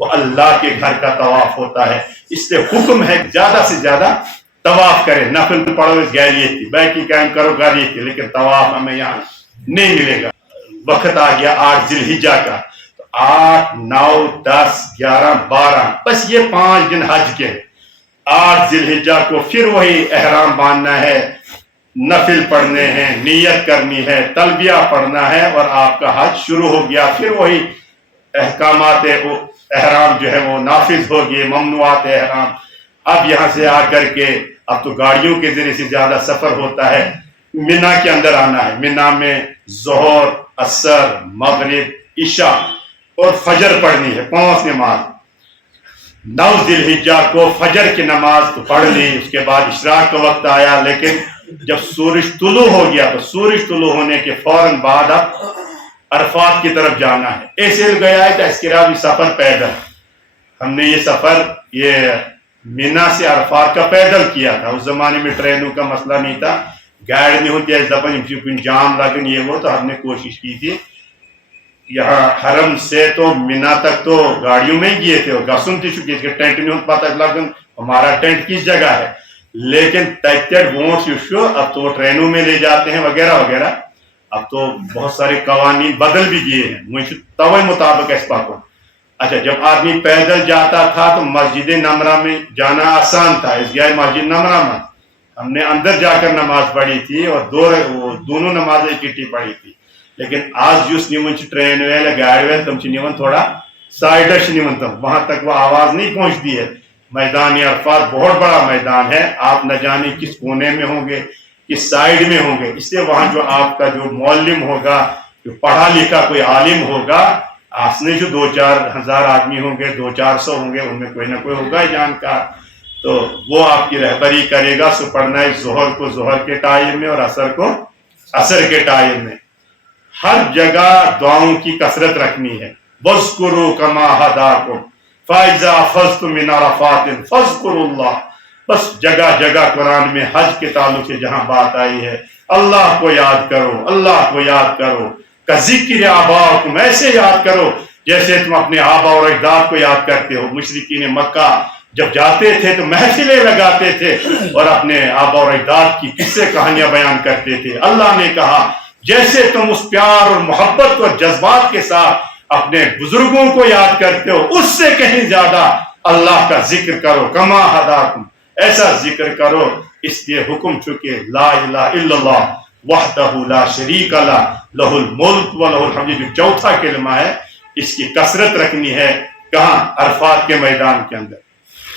وہ اللہ کے گھر کا طواف ہوتا ہے. اس لیے حکم ہے زیادہ سے زیادہ طواف کرے. نفل پڑھو اس گیریت کی، بیکی قائم کرو گیریت کی، لیکن طواف ہمیں یہاں نہیں ملے گا. وقت آ گیا 8 ذی الحجہ کا. 8 9 10 11 12 بس یہ 5 دن حج کے. 8 ذی الحجہ کو پھر وہی احرام باندھنا ہے، نفل پڑھنے ہیں، نیت کرنی ہے، تلبیہ پڑھنا ہے، اور آپ کا حج شروع ہو گیا. پھر وہی احکامات احرام جو ہے وہ نافذ ہوگی، ممنوعات احرام. اب یہاں سے آ کر کے اب تو گاڑیوں کے ذریعے سے زیادہ سفر ہوتا ہے. مینا کے اندر آنا ہے. مینا میں ظہر، عصر، مغرب، عشاء اور فجر پڑھنی ہے، 5 نماز. 9 ذی الحجہ کو فجر کی نماز تو پڑھ لی. اس کے بعد اشراق کا وقت آیا، لیکن جب سورج طلوع ہو گیا تو سورج طلوع ہونے کے فوراً بعد اب عرفات کی طرف جانا ہے. ایسے گیا ہے کہ اس کے علاوہ سفر پیدل. ہم نے یہ سفر یہ مینا سے عرفات کا پیدل کیا تھا. اس زمانے میں ٹرینوں کا مسئلہ نہیں تھا، گاڑی نہیں ہوتی ہے دپن جام لگن یہ وہ، تو ہم نے کوشش کی تھی. یہاں حرم سے تو مینا تک تو گاڑیوں میں ہی گئے تھے، اور گسن تھی چکی ٹینٹ نہیں ہوتا پتہ لگن ہمارا ٹینٹ کس جگہ ہے. لیکن تک ووٹ اب تو ٹرینوں میں لے جاتے ہیں وغیرہ وغیرہ. اب تو بہت سارے قوانین بدل بھی گئے ہیں، مجھے توے مطابق اس پاکو. اچھا، جب آدمی پیدل جاتا تھا تو مسجد نمرہ میں جانا آسان تھا. اس گئے مسجد نمرہ میں ہم نے اندر جا کر نماز پڑھی تھی، اور دونوں نمازیں اکٹھی پڑھی تھی. لیکن آج جس نیون ٹرین ویل گاڑی ویل تم نیون تھوڑا سائڈش نیون تم، وہاں تک وہ آواز نہیں پہنچتی ہے. میدان عرفات بہت بڑا میدان ہے، آپ نہ جانے کس کونے میں ہوں گے، کس سائڈ میں ہوں گے. اس لیے وہاں جو آپ کا جو معلم ہوگا، جو پڑھا لکھا کوئی عالم ہوگا، آپ نے جو 2-4 ہزار آدمی ہوں گے، 200-400 ہوں گے، ان میں کوئی نہ کوئی ہوگا جانکار، تو وہ آپ کی رہبری کرے گا. سو پڑھنا ہے ظہر کو ظہر کے ٹائم میں، اور عصر کو عصر کے ٹائم میں. ہر جگہ دعاؤں کی کثرت رکھنی ہے. وَاذْكُرُوا كَمَا هَدَاكُمْ فَإِذَا أَفَضْتُم مِّنْ عَرَفَاتٍ فَاذْكُرُوا اللَّهَ. بس جگہ جگہ قرآن میں حج کے تعلق سے جہاں بات آئی ہے، اللہ کو یاد کرو، اللہ کو یاد کرو. کذکر آباءکم، ایسے یاد کرو جیسے تم اپنے آبا اور اجداد کو یاد کرتے ہو. مشرکین مکہ جب جاتے تھے تو محفلیں لگاتے تھے اور اپنے آبا اور اجداد کی قصے کہانیاں بیان کرتے تھے. اللہ نے کہا جیسے تم اس پیار اور محبت اور جذبات کے ساتھ اپنے بزرگوں کو یاد کرتے ہو، اس سے کہیں زیادہ اللہ کا ذکر کرو. کما ہداکم، ایسا ذکر کرو. اس لیے حکم چکے لا الہ الا اللہ وحدہ لا شریک لہ لہ الملک و لہ الحمد، جو چوتھا کلمہ ہے، اس کی کثرت رکھنی ہے. کہاں؟ عرفات کے میدان کے اندر.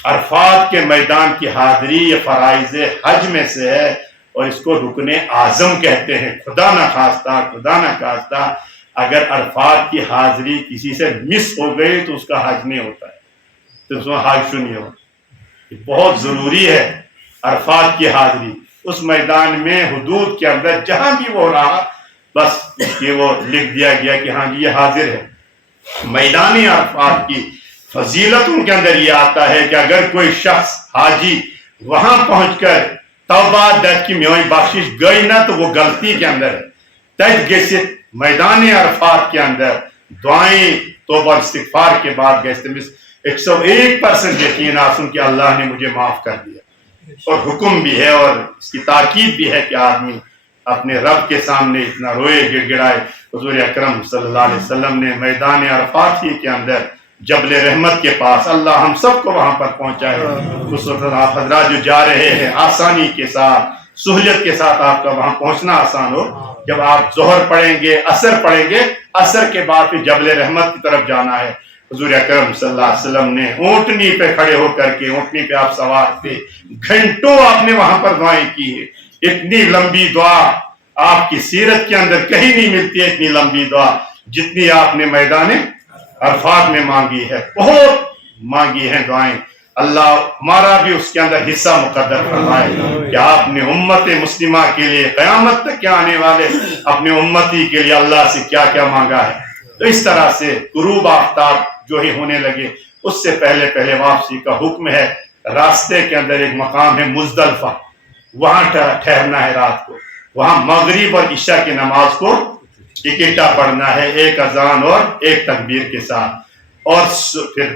عرفات کے میدان کی حاضری یہ فرائض حج میں سے ہے، اور اس کو رکن اعظم کہتے ہیں. خدا نہ خواستہ اگر عرفات کی حاضری کسی سے مس ہو گئی تو اس کا حج نہیں ہوتا ہے، تو اس میں حج نہیں ہوتا. یہ بہت ضروری ہے عرفات کی حاضری. اس میدان میں حدود کے اندر جہاں بھی وہ رہا، بس کہ وہ لکھ دیا گیا کہ ہاں جی یہ حاضر ہے. میدان عرفات کی فضیلتوں کے اندر یہ آتا ہے کہ اگر کوئی شخص حاجی وہاں پہنچ کر توبہ دت کی میوئی بخشش گئی نہ، تو وہ غلطی کے اندر ہے. تج گیسے میدان عرفات کے اندر دعائیں توبہ استغفار کے بعد گیسے 101% یقین آسن کہ اللہ نے مجھے معاف کر دیا. اور حکم بھی ہے اور اس کی تاکید بھی ہے کہ آدمی اپنے رب کے سامنے اتنا روئے گڑ گڑائے. حضور اکرم صلی اللہ علیہ وسلم نے میدان عرفات ہی کے اندر جبل رحمت کے پاس، اللہ ہم سب کو وہاں پر پہنچائے. اس وقت آپ حضرات جو جا رہے ہیں آسانی کے ساتھ، سہولت کے ساتھ آپ کا وہاں پہنچنا آسان ہو. جب آپ ظہر پڑھیں گے، عصر پڑھیں گے، عصر کے بعد پھر جبل رحمت کی طرف جانا ہے. حضور اکرم صلی اللہ علیہ وسلم نے اونٹنی پہ کھڑے ہو کر کے، اونٹنی پہ آپ سوار تھے، گھنٹوں آپ نے وہاں پر دعائیں کی ہے. اتنی لمبی دعا آپ کی سیرت کے اندر کہیں نہیں ملتی ہے، اتنی لمبی دعا جتنی آپ نے میدان عرفات میں مانگی ہے. بہت مانگی ہیں دعائیں. اللہ ہمارا بھی اس کے اندر حصہ مقدر فرمائے کہ آپ نے امت مسلمہ کے لیے قیامت تک کے آنے والے اپنے امتی کے لیے اللہ سے کیا کیا مانگا ہے. تو اس طرح سے غروب آفتاب جو ہی ہونے لگے، اس سے پہلے واپسی کا حکم ہے. راستے کے اندر ایک مقام ہے مزدلفہ، وہاں ٹھہرنا ہے رات کو. وہاں مغرب اور عشاء کی نماز کو اکٹھا پڑھنا ہے، ایک اذان اور ایک تکبیر کے ساتھ. اور پھر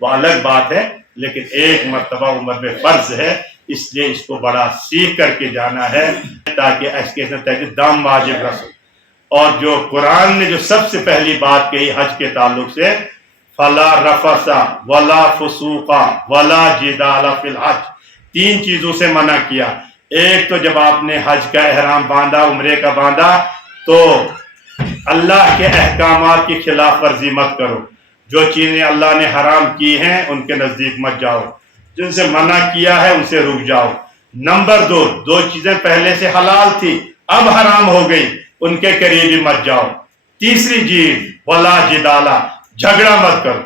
وہ الگ بات ہے، لیکن ایک مرتبہ عمر میں فرض ہے، اس لیے اس کو بڑا سیکھ کر کے جانا ہے تاکہ اس کے دام واجب رسو۔ اور جو قرآن نے جو سب سے پہلی بات کہی حج کے تعلق سے، فلا رفث ولا فسوق ولا جدال فی الحج، 3 چیزوں سے منع کیا۔ ایک تو جب آپ نے حج کا احرام باندھا، عمرے کا باندھا، تو اللہ کے احکامات کی خلاف ورزی مت کرو، جو چیزیں اللہ نے حرام کی ہیں ان کے نزدیک مت جاؤ، جن سے منع کیا ہے ان سے رک جاؤ۔ نمبر 2، 2 چیزیں پہلے سے حلال تھی اب حرام ہو گئی، ان کے قریب ہی مت جاؤ۔ تیسری چیز ولا جدالا، جھگڑا مت کرو۔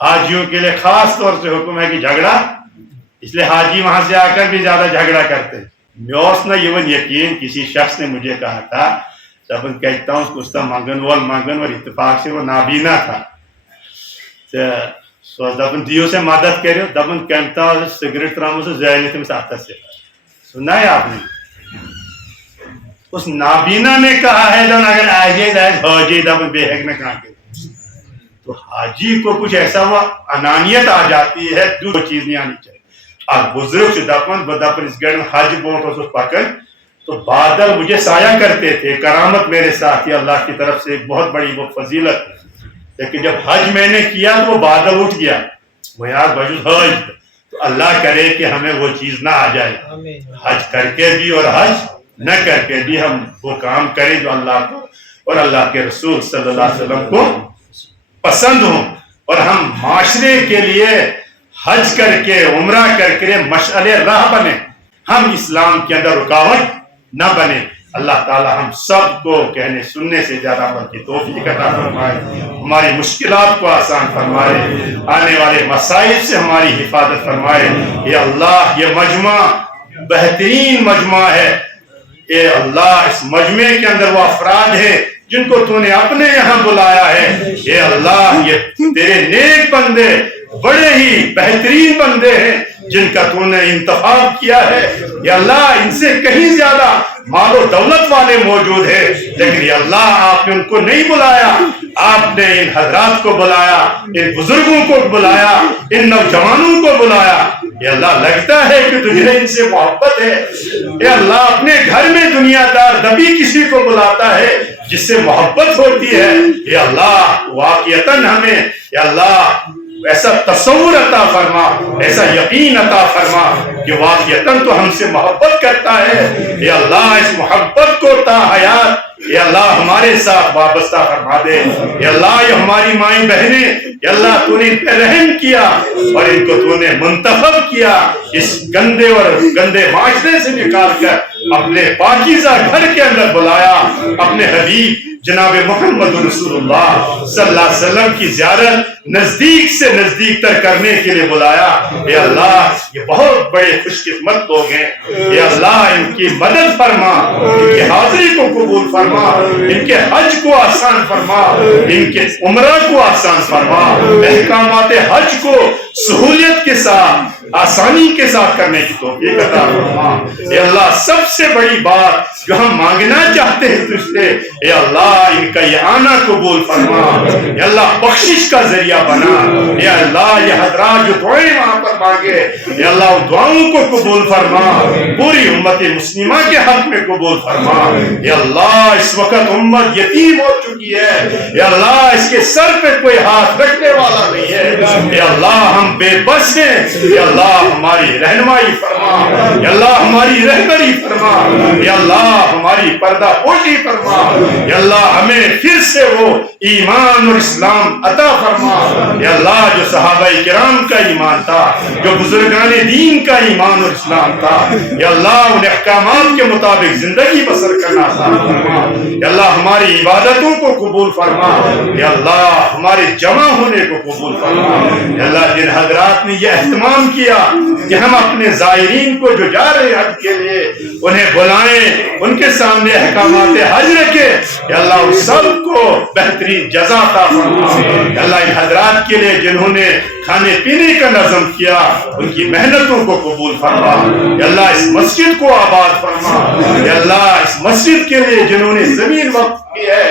حاجیوں کے لیے خاص طور سے حکم ہے کہ جھگڑا، اس لیے حاجی وہاں سے آ کر بھی زیادہ جھگڑا کرتے ہیں۔ میں یقین کسی شخص نے مجھے کہا تھا، جب ان کہتا ہوں اس کو مانگن اور اتفاق سے وہ نابینا تھا، دپن دیو سے مدد کرو، دپن کمتا سگریٹ ترام سے زیادہ تمس اتھس سے، سنا ہے آپ نے؟ اس نابینا نے کہا ہے دن اگر آجے حاجی دپن بے حق میں کہاں کے، تو حاجی کو کچھ ایسا ہوا انانیت آ جاتی ہے، جو چیز نہیں آنی چاہیے۔ اور بزرگ سے دپن اس گڑ حج بوٹ اس پکن تو بادل مجھے سایہ کرتے تھے، کرامت میرے ساتھ ہی اللہ کی طرف سے ایک بہت بڑی وہ فضیلت، لیکن جب حج میں نے کیا تو وہ بادل اٹھ گیا، وہ یار بجوز حج، تو اللہ کرے کہ ہمیں وہ چیز نہ آ جائے، حج کر کے بھی اور حج نہ کر کے بھی ہم وہ کام کریں جو اللہ کو اور اللہ کے رسول صلی اللہ علیہ وسلم کو پسند ہوں، اور ہم معاشرے کے لیے حج کر کے عمرہ کر کے مشعل راہ بنے، ہم اسلام کے اندر رکاوٹ نہ بنے۔ اللہ تعالی ہم سب کو کہنے سننے سے زیادہ عمل کی توفیق عطا فرمائے، ہماری مشکلات کو آسان فرمائے، آنے والے مسائل سے ہماری حفاظت فرمائے۔ اے اللہ یہ مجمع بہترین مجمع ہے، اے اللہ اس مجمع کے اندر وہ افراد ہیں جن کو تو نے اپنے یہاں بلایا ہے، اے اللہ یہ تیرے نیک بندے بڑے ہی بہترین بندے ہیں جن کا تو نے انتخاب کیا ہے، یا اللہ ان سے کہیں زیادہ مال و دولت والے موجود ہیں، لیکن یا اللہ آپ نے ان کو نہیں بلایا، آپ نے ان حضرات کو بلایا، ان بزرگوں کو بلایا، ان نوجوانوں کو بلایا۔ یا اللہ لگتا ہے کہ تجھے ان سے محبت ہے، یا اللہ اپنے گھر میں دنیا دار نبی کسی کو بلاتا ہے جس سے محبت ہوتی ہے، یا اللہ واقعتاً ہمیں یا اللہ ایسا تصور عطا فرما، ایسا یقین عطا فرما کہ واقعتاً تو ہم سے محبت کرتا ہے، یا اللہ اس محبت کو تا حیات یا اللہ ہمارے ساتھ وابستہ فرما دے۔ یا اللہ یہ ہماری مائیں بہنیں، یا اللہ تو نے ان پہ رحم کیا اور ان کو تو نے منتخب کیا، اس گندے معاشرے سے نکال کر اپنے پاکیزہ گھر کے اندر بلایا، اپنے حبیب جناب محمد رسول اللہ صلی اللہ علیہ وسلم کی زیارت نزدیک سے نزدیک تر کرنے کے لیے بلایا۔ اے اللہ یہ بہت بڑے خوش قسمت لوگ ہیں، اے اللہ ان کی مدد فرما، ان کی حاضری کو قبول فرما، ان کے حج کو آسان فرما، ان کے عمرہ کو آسان فرما، احکامات حج کو سہولیت کے ساتھ آسانی کے ساتھ کرنے کی توفیق عطا فرما۔ اے اللہ سب سے بڑی بات جو ہم مانگنا چاہتے ہیں تجھ سے، اے اللہ ان کا یہ آنا قبول فرما، اے اللہ بخشش کا ذریعہ بنا، اے اللہ یہ حضرات جو دعائیں وہاں پر مانگے، اے اللہ ان دعاؤں کو قبول فرما، پوری امت مسلمہ کے حق میں قبول فرما۔ اے اللہ اس وقت امت یتیم ہو چکی ہے، اے اللہ اس کے سر پہ کوئی ہاتھ رکھنے والا نہیں ہے، اے اللہ ہم بے بس ہیں، اے اللہ ہماری رہنمائی فرما، اے اللہ ہماری رہبری فرما، اے اللہ ہماری پردہ پوشی فرما، اے اللہ ہمیں پھر سے وہ ایمان اور اسلام عطا فرما، اے اللہ جو صحابہ کرام کا ایمان تھا، جو بزرگان دین کا ایمان اور اسلام تھا، اے اللہ ان احکامات کے مطابق زندگی بسر کرنا آسان فرما، اے اللہ ہماری عبادتوں کو قبول فرما، اے اللہ ہمارے جمع ہونے کو قبول فرما، اے اللہ جن حضرات نے یہ اہتمام کیا کہ ہم اپنے زائرین کو جو جا رہے حج کے لیے انہیں بلائیں، ان کے سامنے احکامات حج رکھیں، یا اللہ ان سب کو بہترین جزا عطا فرما۔ یا اللہ ان حضرات کے لیے جنہوں نے کھانے پینے کا نظم کیا ان کی محنتوں کو قبول فرما، یا اللہ اس مسجد کو آباد فرما، یا اللہ اس مسجد کے لیے جنہوں نے زمین وقف کی ہے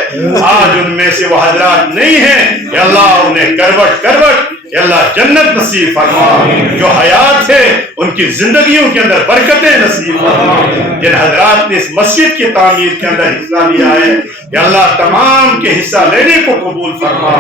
آج ان میں سے وہ حضرات نہیں ہیں، یا اللہ انہیں کروٹ اللہ جنت نصیب فرما، جو حیات ہے ان کی زندگیوں کے اندر برکتیں نصیب فرما، جن حضرات نے اس مسجد کی تعمیر کے اندر حصہ لیا ہے یا اللہ تمام کے حصہ لینے کو قبول فرما،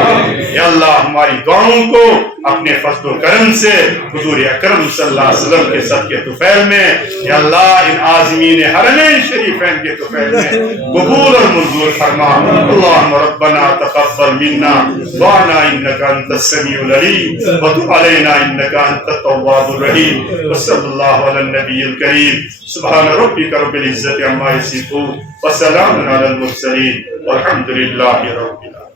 یا اللہ ہماری دعاؤں کو اپنے فضل و کرم سے حضور اکرم صلی اللہ علیہ وسلم کے صدقے طفیل میں یا اللہ ان عازمین حرمین شریفین کے طفیل میں قبول اور منظور فرما۔ اللہم ربنا تقبل منا دعانا انکا انت السمیع العلیم وتب علینا انکا انت التواب الرحیم، وصلی اللہ علی النبی الکریم، سبحان ربک رب العزت عما یصفون وسلام علی المرسلین والحمد للہ رب العالمین۔